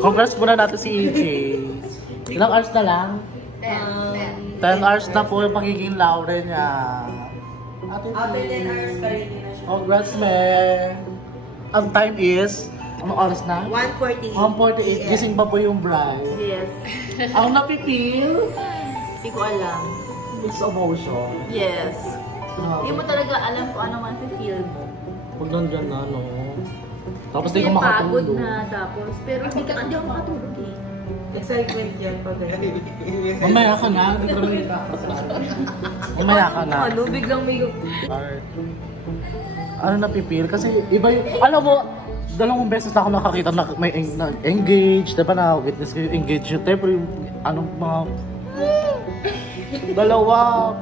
Congrats muna natin si EJ. Ilang hours na lang? 10 hours na po yung magiging laure niya. After 10 hours ka rin na siya. Congrats, man! Ang time is, anong oras na? 1:48. 1:48. Gising pa po yung bride. Yes. Ang napipil? Hindi ko alam. Mixed emotion. Yes. Hindi mo talaga alam kung ano man feel mo. Pag nandyan na, no? Tapos di ko Pagod makatulog. na tapos. Pero hindi ako makatulog eh. Excitement yan pag Mamaya ka na. Hindi ko naman ikakasal. Mamaya ka na. Ano, biglang may... Ano napipil? Kasi iba yung... Alam mo, dalawang beses na ako nakakita na may engage. Diba na witness ko yung engage yung tempo yung anong mga...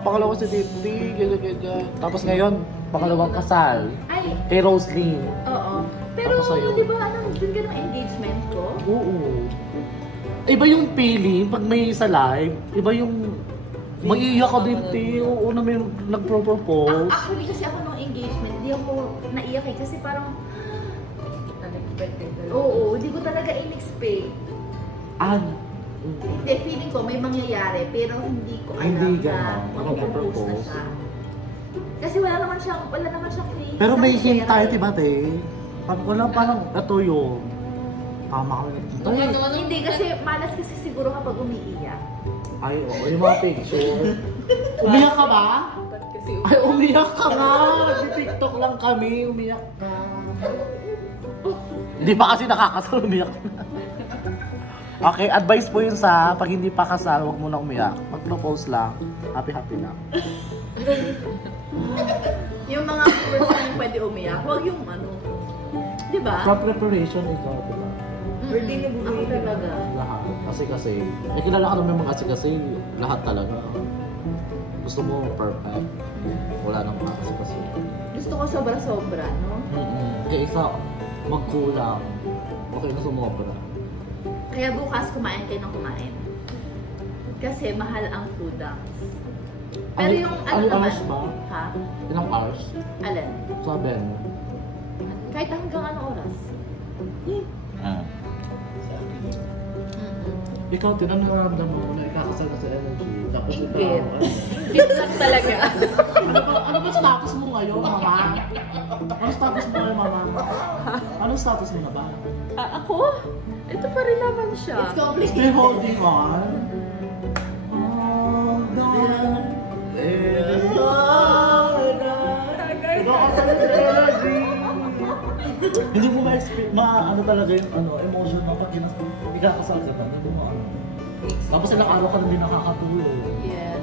pangalawa si Titi, ganyan. Tapos ngayon, pangalawang kasal. Ay! Kay Roslyn. Oo. Pero di ba dun ka ng engagement ko? Oo. Iba yung feeling pag may sa live. Iba yung... Maiiyak ka din, Ti. Oo na may nagpro-propose. Actually kasi ako nung engagement, hindi ako naiyak eh. Kasi parang... Unexpected. Oo, hindi ko talaga in-expect. Hindi, feeling ko may mangyayari, pero hindi ko alam na mag-propose na siya. Kasi wala naman siyang free. Pero may hint tayo, diba, Te? Parang ito yung... Tama kami nagtito. Hindi, kasi malas kasi siguro kapag umiiyak. Ay, oo, yung mga picture. Umiyak ka ba? Ay, umiyak ka nga! Nag-TikTok lang kami, umiyak ka. Hindi pa kasi nakakasal, umiyak ka. Okay, advice po yun sa pag hindi pa kasal, huwag muna umiyak. Mag-propose lang, happy-happy lang. Yung mga person yung pwede umiyak, huwag yung ano. Diba? Sa preparation, ikaw, diba? Or di ako talaga. Lahat. Kasi, kilala ka naman mga kasi lahat talaga. Gusto mo perfect. Wala nang kasi. Gusto ko sobra-sobra, no? Kaya isa, magkulang. Okay na sumobra. Kaya bukas kumain kayo ng kumain. Kasi mahal ang food dumps. Pero yung ano naman... hours ba? Ha? Ilang hours? Alin? Sabi mo. Kahit hanggang ano oras? Ikaw, tinanaramdam mo na ikakasal ka sa energy. Tapos ikaw, Higit lang talaga. ano ba status mo ngayon, mama? Anong status mo ngayon, mama? Anong status mo na ba? Ako? Ito pa rin naman siya. It's complicated. Still holding on. Hold on. Hindi mo ma-expect, ano talaga yung emotion mo pag ikakasal ka na. Hindi mo ano. Tapos ilang araw ka hindi nakakatulog. Yes.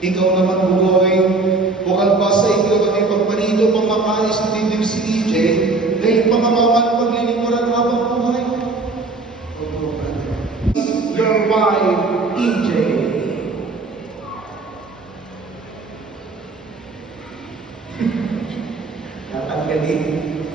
Ikaw naman, Bugoy, bukal ba sa ikaw at ipagpanito pang makaalis ng dibdib si EJ na yung mga mawal paglilingkuran habang buhay? Your wife, EJ. Tatanggalin.